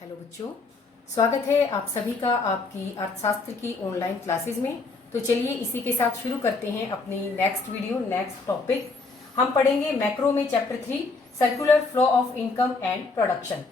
Hello बच्चों, स्वागत है आप सभी का आपकी अर्थशास्त्र की ऑनलाइन क्लासेस में। तो चलिए इसी के साथ शुरू करते हैं अपनी नेक्स्ट वीडियो, नेक्स्ट टॉपिक। हम पढ़ेंगे मैक्रो में chapter 3 circular flow of income and production,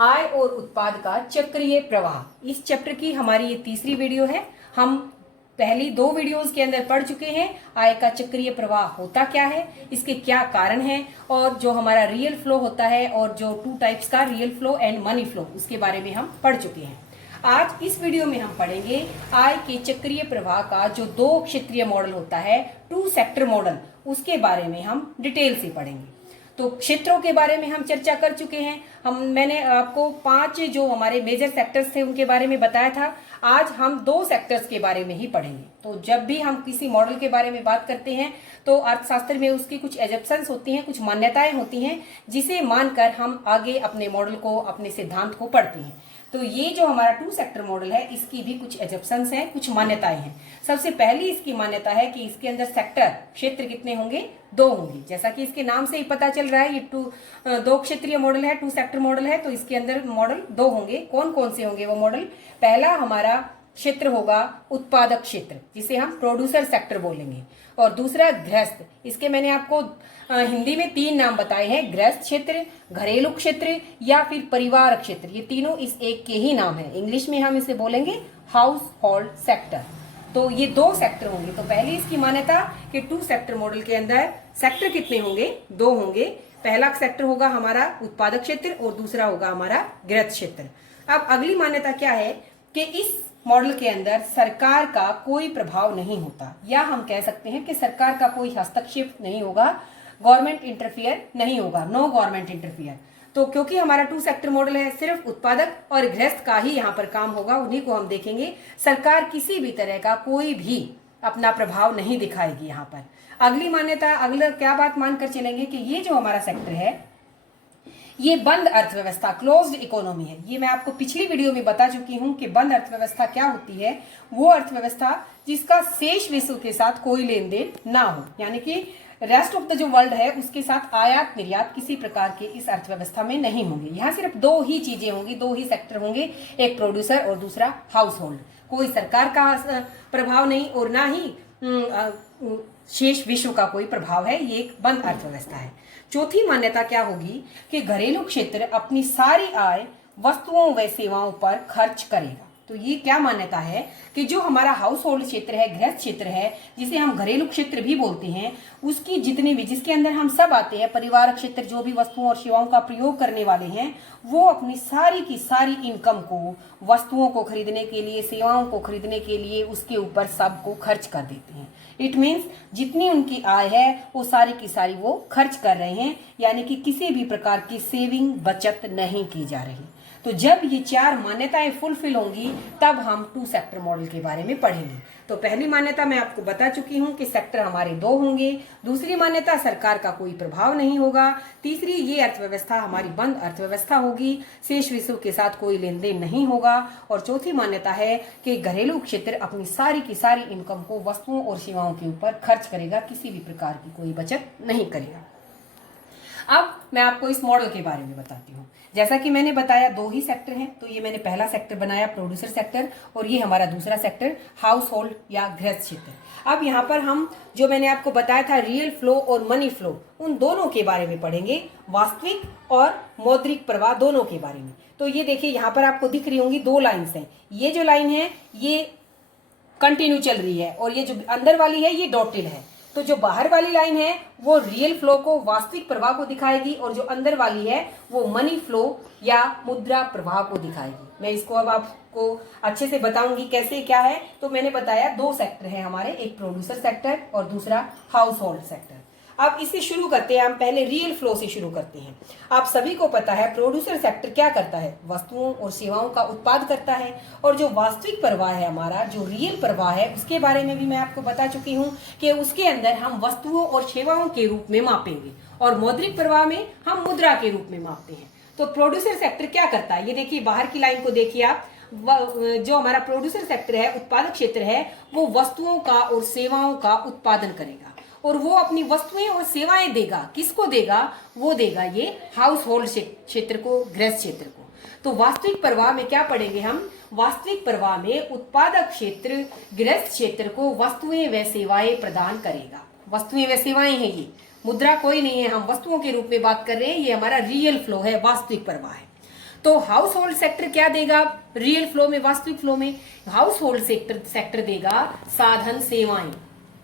आय और उत्पाद का चक्रीय प्रवाह। इस चैप्टर की हमारी ये तीसरी वीडियो है। हम पहली दो वीडियोस के अंदर पढ़ चुके हैं आय का चक्रीय प्रवाह होता क्या है, इसके क्या कारण हैं, और जो हमारा रियल फ्लो होता है और जो टू टाइप्स का real flow and money flow, उसके बारे में हम पढ़ चुके हैं। आज इस वीडियो में हम पढ़ेंगे आय के चक्रीय प्रवाह का जो दो क्षेत्रीय मॉडल होता है, टू सेक्टर मॉडल, उसके बारे में हम डिटेल से पढ़ेंगे। तो क्षेत्रों के बारे में हम चर्चा कर चुके हैं। मैंने आपको 5 जो हमारे मेजर सेक्टर्स थे उनके बारे में बताया था। आज हम 2 सेक्टर्स के बारे में ही पढ़ेंगे। तो जब भी हम किसी मॉडल के बारे में बात करते हैं तो अर्थशास्त्र में उसकी कुछ एजप्शंस होती हैं, कुछ मान्यताएं होती हैं, जिसे मानकर हम आगे अपने मॉडल को, अपने सिद्धांत को पढ़ते हैं। तो ये जो हमारा 2 सेक्टर मॉडल है, इसकी भी कुछ एजप्शंस हैं, कुछ मान्यताएं हैं। सबसे पहली इसकी मान्यता है कि इसके अंदर सेक्टर, क्षेत्र कितने होंगे? 2 होंगे। जैसा कि इसके नाम से ही पता चल रहा है, ये 2 क्षेत्रीय मॉडल है, 2 सेक्टर मॉडल है, तो इसके अंदर मॉडल 2 होंगे। कौन कौन से होंगे वो मॉडल? पहला हमारा क्षेत्र होगा उत्पादक क्षेत्र, जिसे हम प्रोड्यूसर सेक्टर बोलेंगे, और दूसरा गृहस्थ। इसके मैंने आपको हिंदी में 3 नाम बताए हैं, गृहस्थ क्षेत्र, घरेलू क्षेत्र या फिर परिवार क्षेत्र। ये तीनों इस एक के ही नाम है। इंग्लिश में हम इसे बोलेंगे हाउस होल्ड सेक्टर। तो ये 2 सेक्टर होंगे। तो पहली इसकी मान्यता कि 2 सेक्टर मॉडल के अंदर सेक्टर कितने होंगे? 2 होंगे। पहला सेक्टर होगा हमारा उत्पादक क्षेत्र और दूसरा होगा हमारा गृहस्थ क्षेत्र। अब अगली मान्यता क्या है कि इस मॉडल के अंदर सरकार का कोई प्रभाव नहीं होता, या हम कह सकते हैं कि सरकार का कोई हस्तक्षेप नहीं होगा, गवर्नमेंट इंटरफियर नहीं होगा, नो गवर्नमेंट इंटरफियर। तो क्योंकि हमारा 2 सेक्टर मॉडल है, सिर्फ उत्पादक और गृहस्थ का ही यहाँ पर काम होगा, उन्हीं को हम देखेंगे। सरकार किसी भी तरह का कोई भी अपना प्रभाव नहीं दिखाएगी यहाँ पर। अगली मान्यता, अगला क्या बात मानकर चलेंगे कि ये जो हमारा सेक्टर है, ये बंद अर्थव्यवस्था, क्लोज्ड इकोनॉमी है। ये मैं आपको पिछली वीडियो में बता चुकी हूं कि बंद अर्थव्यवस्था क्या होती है। वो अर्थव्यवस्था जिसका शेष विश्व के साथ कोई लेन देन ना हो, यानी कि रेस्ट ऑफ द जो वर्ल्ड है उसके साथ आयात निर्यात किसी प्रकार के इस अर्थव्यवस्था में नहीं होंगे। यहाँ सिर्फ 2 ही चीजें होंगी, 2 ही सेक्टर होंगे, एक प्रोड्यूसर और दूसरा हाउस होल्ड। कोई सरकार का प्रभाव नहीं और ना ही शेष विश्व का कोई प्रभाव है। ये एक बंद अर्थव्यवस्था है। चौथी मान्यता क्या होगी कि घरेलू क्षेत्र अपनी सारी आय वस्तुओं व सेवाओं पर खर्च करेगा। तो ये क्या मान्यता है कि जो हमारा हाउस होल्ड क्षेत्र है, गृहस्थ क्षेत्र है, जिसे हम घरेलू क्षेत्र भी बोलते हैं, उसकी जितने भी, जिसके अंदर हम सब आते हैं, परिवार क्षेत्र, जो भी वस्तुओं और सेवाओं का प्रयोग करने वाले हैं, वो अपनी सारी की सारी इनकम को वस्तुओं को खरीदने के लिए, सेवाओं को खरीदने के लिए उसके ऊपर सबको खर्च कर देते हैं। इट मीन्स जितनी उनकी आय है वो सारी की सारी वो खर्च कर रहे हैं, यानी कि किसी भी प्रकार की सेविंग, बचत नहीं की जा रही। तो जब ये 4 मान्यताएं फुलफिल होंगी तब हम 2 सेक्टर मॉडल के बारे में पढ़ेंगे। तो पहली मान्यता मैं आपको बता चुकी हूं कि सेक्टर हमारे 2 होंगे। दूसरी मान्यता, सरकार का कोई प्रभाव नहीं होगा। तीसरी, ये अर्थव्यवस्था हमारी बंद अर्थव्यवस्था होगी, शेष विश्व के साथ कोई लेन देन नहीं होगा। और चौथी मान्यता है कि घरेलू क्षेत्र अपनी सारी की सारी इनकम को वस्तुओं और सेवाओं के ऊपर खर्च करेगा, किसी भी प्रकार की कोई बचत नहीं करेगा। अब मैं आपको इस मॉडल के बारे में बताती हूँ। जैसा कि मैंने बताया 2 ही सेक्टर हैं, तो ये मैंने पहला सेक्टर बनाया प्रोड्यूसर सेक्टर, और ये हमारा दूसरा सेक्टर हाउस होल्ड या गृहस्थ क्षेत्र। अब यहाँ पर हम जो मैंने आपको बताया था रियल फ्लो और मनी फ्लो, उन दोनों के बारे में पढ़ेंगे, वास्तविक और मौद्रिक प्रवाह दोनों के बारे में। तो ये देखिए यहाँ पर आपको दिख रही होंगी 2 लाइन्स हैं। ये जो लाइन है ये कंटिन्यू चल रही है, और ये जो अंदर वाली है ये डॉटेड है। तो जो बाहर वाली लाइन है वो रियल फ्लो को, वास्तविक प्रवाह को दिखाएगी, और जो अंदर वाली है वो मनी फ्लो या मुद्रा प्रवाह को दिखाएगी। मैं इसको अब आपको अच्छे से बताऊंगी कैसे क्या है। तो मैंने बताया 2 सेक्टर है हमारे, एक प्रोड्यूसर सेक्टर और दूसरा हाउस होल्ड सेक्टर। अब इसे शुरू करते हैं, हम पहले रियल फ्लो से शुरू करते हैं। आप सभी को पता है प्रोड्यूसर सेक्टर क्या करता है? वस्तुओं और सेवाओं का उत्पाद करता है। और जो वास्तविक प्रवाह है हमारा, जो रियल प्रवाह है, उसके बारे में भी मैं आपको बता चुकी हूँ कि उसके अंदर हम वस्तुओं और सेवाओं के रूप में मापेंगे, और मौद्रिक प्रवाह में हम मुद्रा के रूप में मापते हैं। तो प्रोड्यूसर सेक्टर क्या करता है? ये देखिए बाहर की लाइन को देखिए आप। जो हमारा प्रोड्यूसर सेक्टर है, उत्पादक क्षेत्र है, वो वस्तुओं का और सेवाओं का उत्पादन करेगा, और वो अपनी वस्तुएं और सेवाएं देगा। किसको देगा? वो देगा ये हाउस होल्ड क्षेत्र को, गृहस्थ क्षेत्र को। तो वास्तविक प्रवाह में क्या पढ़ेंगे हम? वास्तविक प्रवाह में उत्पादक क्षेत्र गृहस्थ क्षेत्र को वस्तुएं व सेवाएं प्रदान करेगा। वस्तुएं व सेवाएं हैं ये, मुद्रा कोई नहीं है, हम वस्तुओं के रूप में बात कर रहे हैं। ये हमारा रियल फ्लो है, वास्तविक प्रवाह है। तो हाउस होल्ड सेक्टर क्या देगा रियल फ्लो में, वास्तविक फ्लो में? हाउस होल्ड सेक्टर देगा साधन सेवाएं।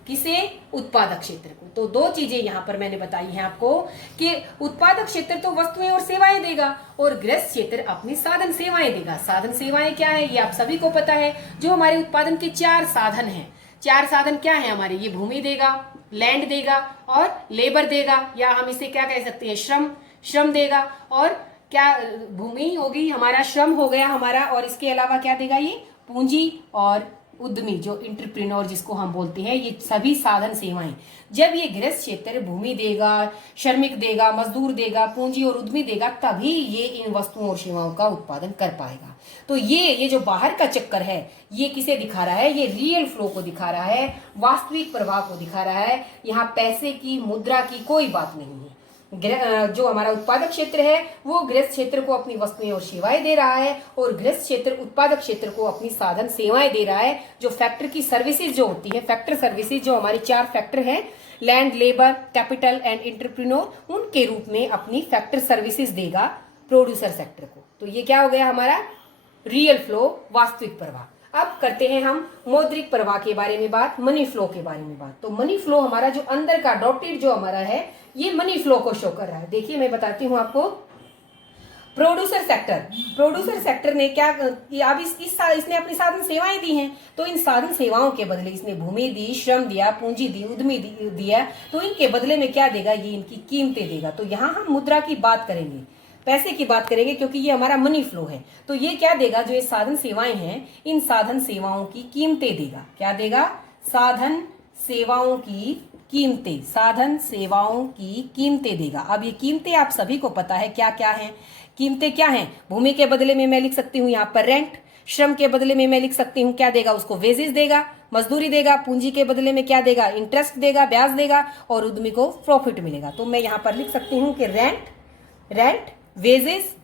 किसे? उत्पादक क्षेत्र को। तो दो चीजें यहां पर मैंने बताई हैं आपको कि उत्पादक क्षेत्र तो वस्तुएं और सेवाएं देगा और गृहस्थ क्षेत्र अपनी साधन सेवाएं देगा। साधन सेवाएं क्या है ये आप सभी को पता है। जो हमारे उत्पादन के 4 साधन हैं, 4 साधन क्या है हमारे? ये भूमि देगा, लैंड देगा और लेबर देगा, या हम इसे क्या कह सकते हैं? श्रम देगा। और क्या भूमि होगी हमारा, श्रम हो गया हमारा, और इसके अलावा क्या देगा? ये पूंजी और उद्यमी, जो इंटरप्रेन्योर जिसको हम बोलते हैं, ये सभी साधन सेवाएं। जब ये गृहस्थ क्षेत्र भूमि देगा, श्रमिक देगा, मजदूर देगा, पूंजी और उद्यमी देगा, तभी ये इन वस्तुओं और सेवाओं का उत्पादन कर पाएगा। तो ये जो बाहर का चक्कर है, ये किसे दिखा रहा है? ये रियल फ्लो को दिखा रहा है, वास्तविक प्रवाह को दिखा रहा है। यहाँ पैसे की, मुद्रा की कोई बात नहीं है। जो हमारा उत्पादक क्षेत्र है वो गृहस्थ क्षेत्र को अपनी वस्तुएं और सेवाएं दे रहा है, और गृहस्थ क्षेत्र उत्पादक क्षेत्र को अपनी साधन सेवाएं दे रहा है। जो फैक्टर की सर्विसेज जो होती है, फैक्टर सर्विसेज जो हमारे 4 फैक्टर हैं, land, labour, capital and entrepreneur, उनके रूप में अपनी फैक्टर सर्विसेज देगा प्रोड्यूसर सेक्टर को। तो ये क्या हो गया हमारा? रियल फ्लो, वास्तविक प्रवाह। अब करते हैं हम मौद्रिक प्रवाह के बारे में बात, मनी फ्लो के बारे में बात। तो मनी फ्लो हमारा जो अंदर का डॉटेड जो हमारा है, ये मनी फ्लो को शो कर रहा है। देखिए मैं बताती हूं आपको। प्रोड्यूसर सेक्टर ने क्या, अब इसने अपनी साधन सेवाएं दी हैं, तो इन साधन सेवाओं के बदले इसने भूमि दी, श्रम दिया, पूंजी दी, उद्यमी दिया, तो इनके बदले में क्या देगा? ये इनकी कीमतें देगा। तो यहाँ हम मुद्रा की बात करेंगे, पैसे की बात करेंगे, क्योंकि ये हमारा मनी फ्लो है। तो ये क्या देगा? जो ये साधन सेवाएं हैं, इन साधन सेवाओं की कीमतें देगा। क्या देगा? साधन सेवाओं की कीमतें, साधन सेवाओं की कीमतें देगा। अब ये कीमतें आप सभी को पता है क्या क्या है। कीमतें क्या हैं? भूमि के बदले में मैं लिख सकती हूँ यहाँ पर रेंट, श्रम के बदले में मैं लिख सकती हूँ क्या देगा? उसको वेजेस देगा, मजदूरी देगा, पूंजी के बदले में क्या देगा? इंटरेस्ट देगा, ब्याज देगा, और उद्यमी को प्रॉफिट मिलेगा। तो मैं यहाँ पर लिख सकती हूँ कि rent, wages,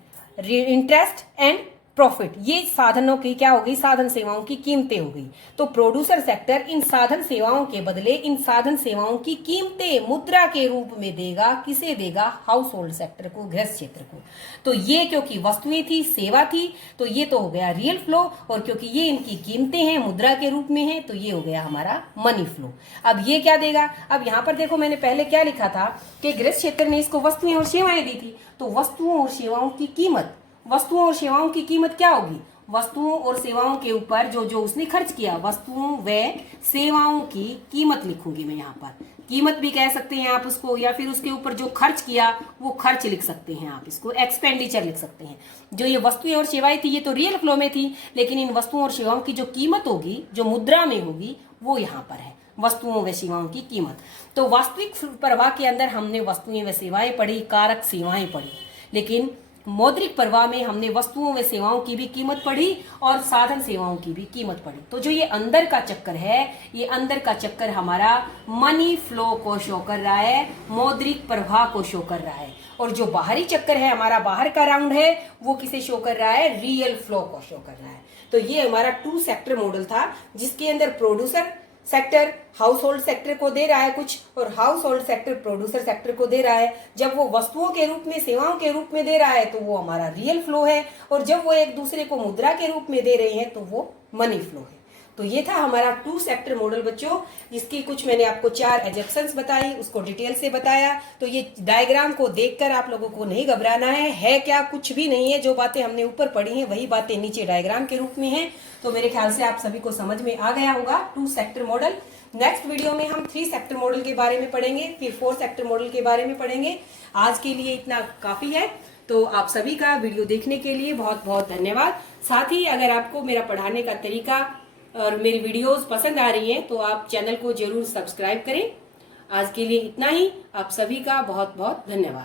interest and profit, ये साधनों की क्या होगी? साधन सेवाओं की कीमतें हो गई। तो प्रोड्यूसर सेक्टर इन साधन सेवाओं के बदले इन साधन सेवाओं की कीमतें मुद्रा के रूप में देगा। किसे देगा? हाउस होल्ड सेक्टर को, गृहस्थ क्षेत्र को। तो ये क्योंकि वस्तुएं थी, सेवा थी, तो ये तो हो गया रियल फ्लो, और क्योंकि ये इनकी कीमतें हैं, मुद्रा के रूप में है, तो ये हो गया हमारा मनी फ्लो। अब ये क्या देगा? अब यहाँ पर देखो मैंने पहले क्या लिखा था कि गृहस्थ क्षेत्र ने इसको वस्तुएं और सेवाएं दी थी। तो वस्तुओं और सेवाओं की कीमत, वस्तुओं और सेवाओं की कीमत क्या होगी? वस्तुओं और सेवाओं के ऊपर जो उसने खर्च किया, वस्तुओं व सेवाओं की कीमत लिखूंगी मैं यहाँ पर। कीमत भी कह सकते हैं आप उसको, या फिर उसके ऊपर जो खर्च किया वो खर्च लिख सकते हैं आप, इसको एक्सपेंडिचर लिख सकते हैं। जो ये वस्तुएं और सेवाएं थी ये तो रियल फ्लो में थी, लेकिन इन वस्तुओं और सेवाओं की जो कीमत होगी, जो मुद्रा में होगी, वो यहाँ पर है, वस्तुओं व सेवाओं की कीमत। तो वास्तविक प्रवाह के अंदर हमने वस्तुएं व सेवाएं पढ़ी, कारक सेवाएं पढ़ी, लेकिन मौद्रिक प्रवाह में हमने वस्तुओं व सेवाओं की भी कीमत पढ़ी और साधन सेवाओं की भी कीमत पढ़ी। तो जो ये अंदर का चक्कर है, ये अंदर का चक्कर हमारा मनी फ्लो को शो कर रहा है, मौद्रिक प्रवाह को शो कर रहा है। और जो बाहरी चक्कर है हमारा, बाहर का राउंड है, वो किसे शो कर रहा है? रियल फ्लो को शो कर रहा है। तो ये हमारा 2 सेक्टर मॉडल था, जिसके अंदर producer sector house hold sector को दे रहा है कुछ, और house hold sector producer sector को दे रहा है। जब वो वस्तुओं के रूप में, सेवाओं के रूप में दे रहा है तो वो हमारा रियल फ्लो है, और जब वो एक दूसरे को मुद्रा के रूप में दे रहे हैं तो वो मनी फ्लो है। तो ये था हमारा 2 सेक्टर मॉडल बच्चों, जिसकी कुछ मैंने आपको 4 एजेक्शंस बताई, उसको डिटेल से बताया। तो ये डायग्राम को देखकर आप लोगों को नहीं घबराना है क्या? कुछ भी नहीं है। जो बातें हमने ऊपर पढ़ी हैं वही बातें नीचे डायग्राम के रूप में हैं। तो मेरे ख्याल से आप सभी को समझ में आ गया होगा 2 सेक्टर मॉडल। नेक्स्ट वीडियो में हम 3 सेक्टर मॉडल के बारे में पढ़ेंगे, फिर 4 सेक्टर मॉडल के बारे में पढ़ेंगे। आज के लिए इतना काफी है। तो आप सभी का वीडियो देखने के लिए बहुत बहुत धन्यवाद। साथ ही अगर आपको मेरा पढ़ाने का तरीका और मेरी वीडियोस पसंद आ रही हैं तो आप चैनल को जरूर सब्सक्राइब करें। आज के लिए इतना ही। आप सभी का बहुत बहुत धन्यवाद।